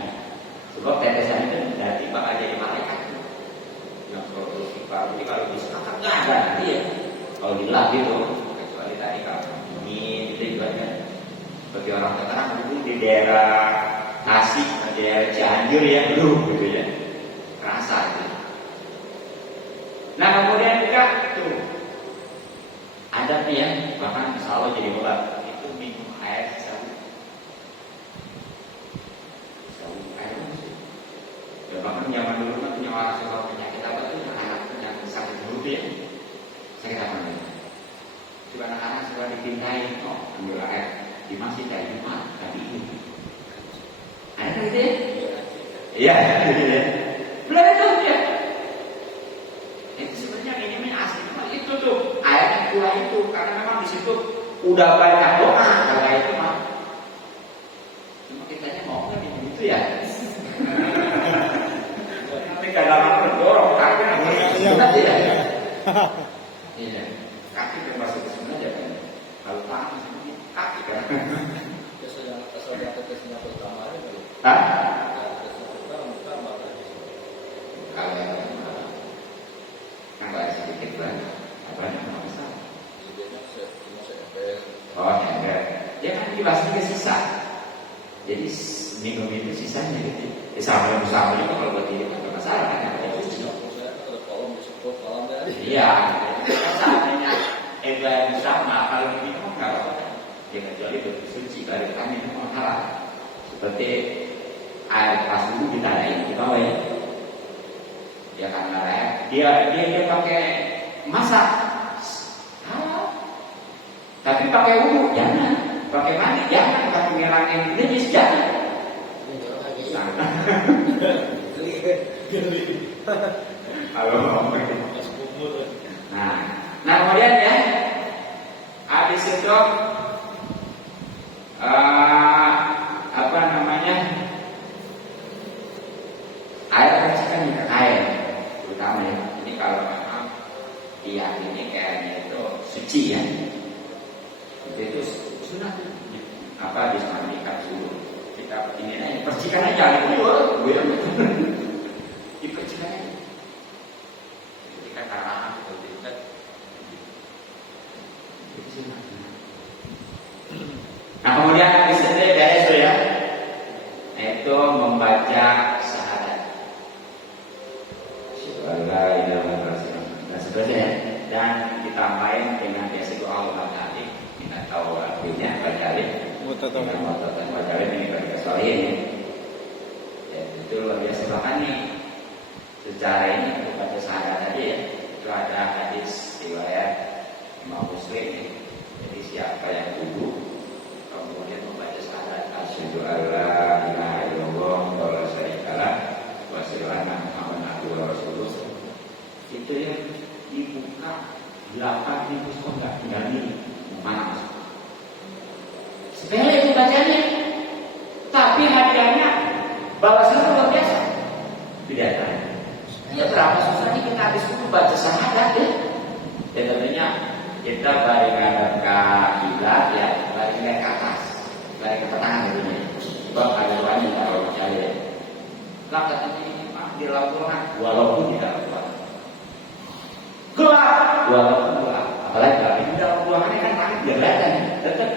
Sebab tetesan itu berarti bakal jadi malaikat. Yang kalau bisa nggak ada nanti ya. Kalau dilah gitu, kecuali tadi kalau ini itu juga kan. Bagi orang terkenal dulu di daerah Tasik, di daerah Cianjur ya, gitu ya. Rasa itu. Nah kemudian juga tuh ada nih ya, bahkan selalu jadi obat itu minum air sabun air sih. Ya bahkan zaman dulu kan punya orang soal penyakit apa tuh anak yang sakit mulut ya, sakit apa nih? Coba anak-anak suka ditintai, ambil air di masjid kayak Jumat tadi ini. Ada kan itu? Iya, gitu ya. Belajar tuh ya. Itu sebenarnya ini asli itu tuh air yang keluar itu karena memang di situ udah banyak doa kalau itu mah. Cuma kitanya mau nggak begitu ya? Nanti kadang-kadang berdorong kaki kita tidak. Iya, kaki termasuk ke sana aja kan. Kalau tangan sini kaki kan. Kesulitan tesnya pertama itu. Hah? Kalau sedikit lah, apa yang besar? Oh, enggak. Dia kan dibasmi ke sisa. Jadi minum itu sisanya gitu. Sama juga kalau buat diri nggak masalah kan? Iya. Seandainya yang sama kalau minum nggak apa-apa. Ya kecuali bersuci dari kami itu haram. Seperti air pas dulu ditadain di bawah ya. Ya karena dia pakai masak, tapi pakai wudhu jangan, pakai mandi jangan, pakai ngilangin najis jangan. Halo. Nah kemudian ya, habis itu air percikan juga air. Terutama ya, ini kalau memang dia ini kayaknya itu suci ya, itu sunat apa dimandikan dulu. Kita ini aja percikan aja dulu, gue dipercikan aja. Ketika karena itu tidak, itu sunat. Nah kemudian habis itu beres ya, itu membaca dan seterusnya dan ditambahin dengan biasa doa al-Fatihah. Kita tahu artinya bacalin ini bagi kesolehin ya, itu luar biasa. Bahkan nih secara ini untuk baca syahadat tadi ya, itu ada hadis riwayat Imam Muslim ya. Jadi siapa yang duduk kemudian membaca syahadat asyhadu alla ilaha illallah wa la syarika lah wa asyhadu anna Muhammadan abduhu wa rasuluh, itu ya dibuka 8.000 surga dari mana masuk. Sepele itu bacanya, tapi hadiahnya balasannya luar biasa. Bidadari. Ya berapa susahnya kita habis itu baca syahadat ya. Dan tentunya kita balik ke kiblat ya, balik ke atas, balik ke pertengahan tentunya. Sebab ada banyak kalau percaya. Lah katanya ini mah dilakukan walaupun tidak lakukan. Gelap, walaupun gelap. Apalagi gelap ini dalam ruangan ini kan langit kelihatan, tetap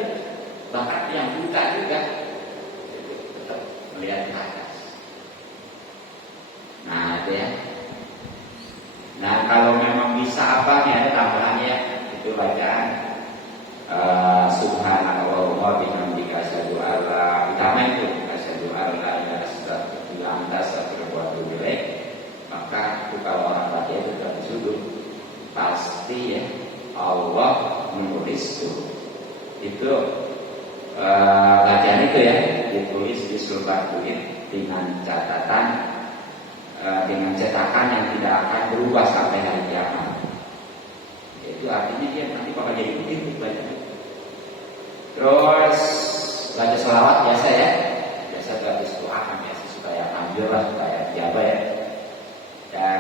bahkan yang buta juga tetap melihat ke atas. Nah, itu ya. Nah, kalau memang bisa apa nih ada tambahannya bacaan subhanallah wa bihamdika asyhadu an la ilaha illa anta astaghfiruka wa atubu ilaik. Maka itu kalau orang baca itu sudah sudut pasti ya Allah menulis itu bacaan itu ya ditulis di sulbat kulit dengan catatan dengan cetakan yang tidak akan berubah sampai hari kiamat. Itu artinya dia nanti bakal jadi putih bacanya. Terus baca sholawat biasa ya, biasa baca doa biasa supaya manjur lah, supaya dijabah ya. Dan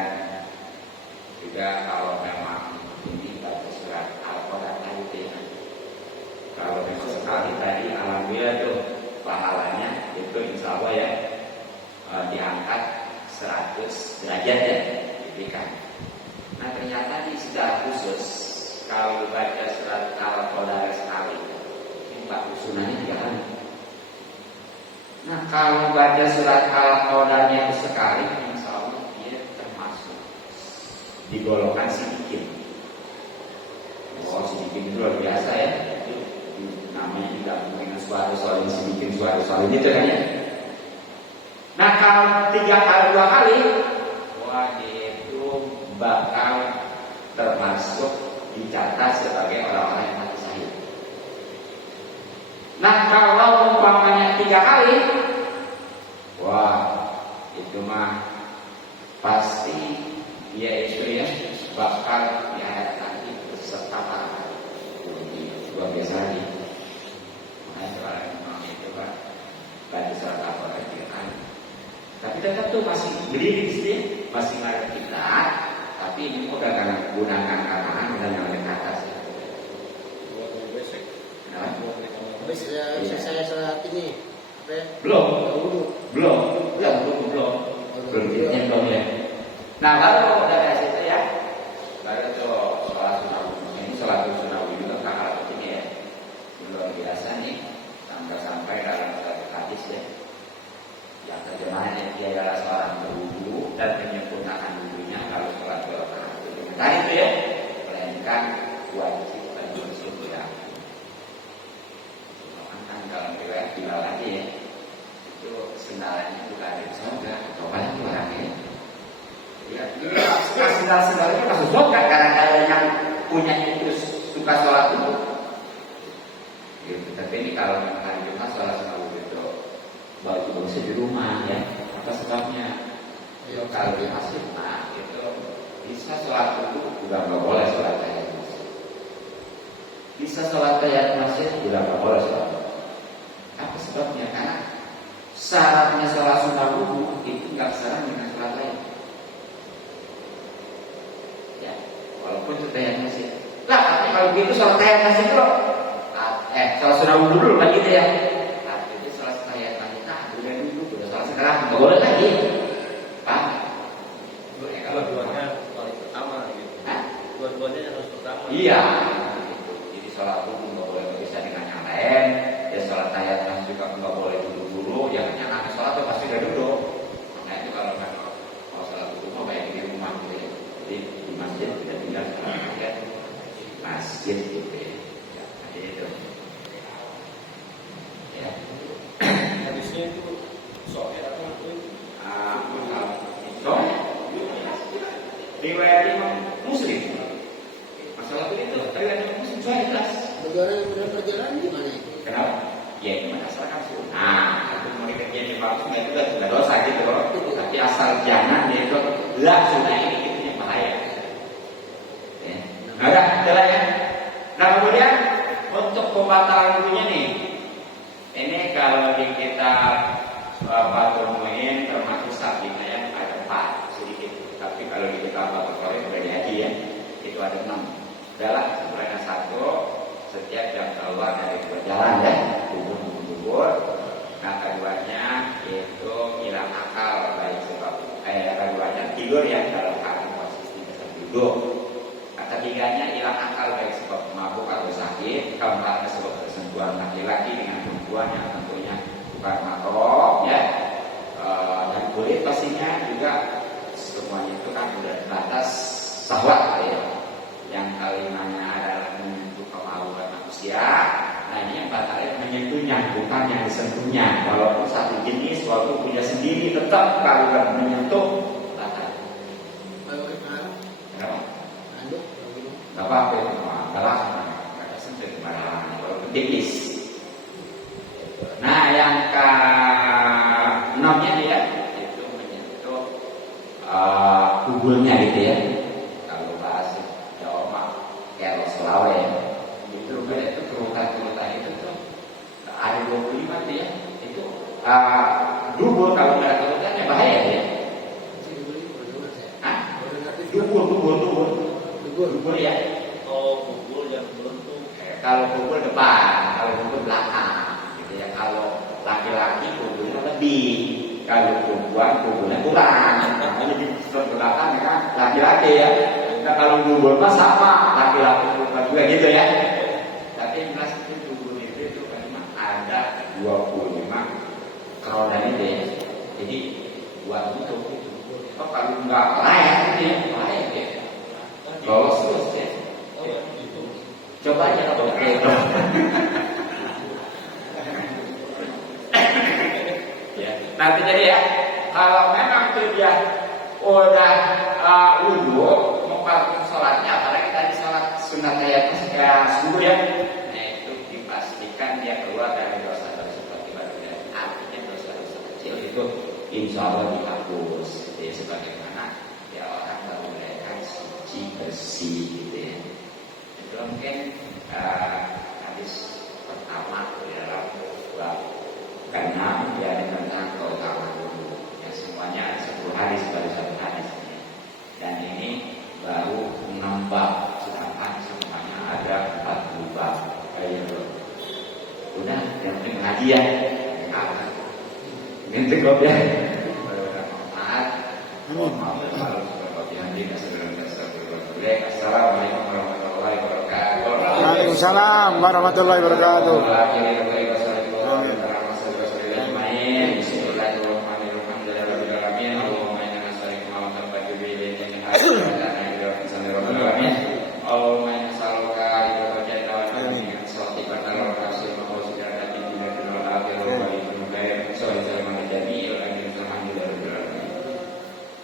juga kalau memang ini baca surat Al-Quran tadi ya. Kalau memang sekali tadi alhamdulillah tuh pahalanya itu insya Allah ya diangkat 100 derajat ya diberikan. Nah ternyata di secara khusus kalau baca surat Al-Qadar sekali ini 40 sunahnya 3 kali. Nah kalau baca surat Al-Qadarnya itu sekali insya Allah dia termasuk digolongkan sidikin. Oh sidikin itu luar biasa ya. Itu namanya juga dengan suara soalin sidikin suara soalin itu kan ya. Nah kalau 3 kali 2 kali, wah itu bakal termasuk dicatat sebagai orang-orang yang mati syahid. Nah kalau umpamanya 3 kali, wah itu mah pasti dia itu ya bakal di akhirat nanti beserta para luar biasa lagi. Makanya orang yang itu kan baca surat Al-Qadar 3 kali. Tapi tetap tuh masih berdiri di sini, masih ngarep kita. Tapi ini udah karena gunakan kanan dan yang di atas. Saya saat ini belum. Belum ya. Nah baru dari situ ya, baru tuh sholat sunnah. Ini sholat sunnah juga kakak ini ya, luar biasa nih, sampai dalam satu hadis ya. Yang terjemahannya dia adalah seorang berwudu dan menyempurnakan wudunya kalau sholat 2 rakaat. Nah itu ya, melainkan wajib bagi muslim ya. Kan dalam riwayat Bilal lagi ya, itu sendalanya bukan dari surga, cobalah orangnya. Ya, sendal-sendalnya masuk surga karena yang punya itu suka sholat itu. Gitu. Tapi ini kalau hari Jumat sholat sunnah itu baju bersih di rumah ya. Apa sebabnya? Ya, kalau di masjid, nah itu bisa sholat dulu juga nggak boleh sholat tahiyat masjid. Bisa sholat tahiyat masjid juga nggak boleh sholat. Apa sebabnya? Karena syaratnya sholat sunnah wudu itu nggak sama dengan sholat lain. Ya, walaupun itu tahiyat masjid. Lah, artinya kalau begitu sholat tahiyat masjid itu sholat sunnah wudu dulu kan gitu ya. Sekarang nggak boleh lagi, Pak. dua-duanya harus pertama gitu. Dua-duanya harus pertama. Iya. Jadi sholat dulu nggak boleh bisa dengan yang lain. Ya sholat tahiyat juga nggak boleh dulu. Ya kan yang akan sholat tuh pasti udah duduk. Makanya itu kalau mau sholat dulu mau kayak di rumah gitu ya. Jadi di masjid kita tinggal sholat tahiyat masjid gitu ya. Jadi itu. Ya. Hadisnya itu soalnya apa itu? Riwayat Imam Muslim. Masalah itu riwayat Imam Muslim jelas. Perjalanan gimana itu? Kenapa? Ya ini berdasarkan sunnah. Aku mau dikerjain di waktu itu sudah dosa gitu loh. Tapi asal jangan dia itu lah sunnah ini itu yang bahaya. Ya. Ada ya. Nah kemudian untuk pembatalan wudunya nih, ini kalau di kitab Fathul Muin termasuk sapinya yang ada 4 sedikit. Tapi kalau di kitab Fathul Muin udah dihaji ya, itu ada 6. Adalah sebenarnya 1 setiap jam keluar dari berjalan ya, kubur. Nah keduanya itu hilang akal baik sebab keduanya tidur ya dalam keadaan posisi duduk. Nah ketiganya hilang akal baik sebab mabuk atau sakit. Keempatnya sebab bersentuhan laki-laki dengan perempuan yang tentunya bukan mahram ya, dan kulit pastinya juga semuanya itu kan sudah batas syahwat ya, yang kalimanya adalah menyentuhnya, bukan yang disentuhnya. Walaupun satu jenis, walaupun punya sendiri, tetap kalau nggak menyentuh batal. Nggak apa-apa, nggak langsung, nggak sentuh kemana-mana. Walaupun tipis. Nah, yang ke-6-nya dia itu menyentuh kubulnya gitu ya. Kalau bahasa Jawa mah kayak Selawe. Itu kerutan-kerutan itu tuh ada 25 tuh ya. Itu dubur kalau nggak ada kerutannya bahaya ya. Dubur ya. Oh, kubur yang beruntung. Kalau kubur depan, kalau kubur belakang. Ya, kalau laki-laki kuburnya lebih, kalau perempuan kuburnya kurang. Makanya di belakang kan laki-laki ya. Nah, kalau kubur mah sama, laki-laki perempuan juga gitu ya. Tapi jelas itu kubur itu memang ada 25 kerodanya itu ya. Jadi buat itu kalau nggak layak gitu ya, layak ya. Lolos terus ya. Oh ya, itu. Coba aja kalau ya, nanti jadi ya, kalau memang tuh dia udah wudhu mau melakukan sholatnya, apalagi tadi sholat sunat tahiyatnya subuh ya, nah itu dipastikan dia keluar dari dosa-dosa seperti baru ya. Artinya dosa-dosa kecil itu insya Allah dihapus, ya sebagaimana ya orang baru mereka suci bersih gitu ya. Itu mungkin hadis pertama di dalam bab karena dia ada tentang keutamaan wudhu. Ya semuanya ada 10 hadis baru 1 hadis. Dan ini baru 6 bab, sedangkan semuanya ada 40 bab. Udah, yang penting ngaji ya. Nanti kok ya. Assalamualaikum warahmatullahi wabarakatuh. Waalaikumsalam warahmatullahi wabarakatuh.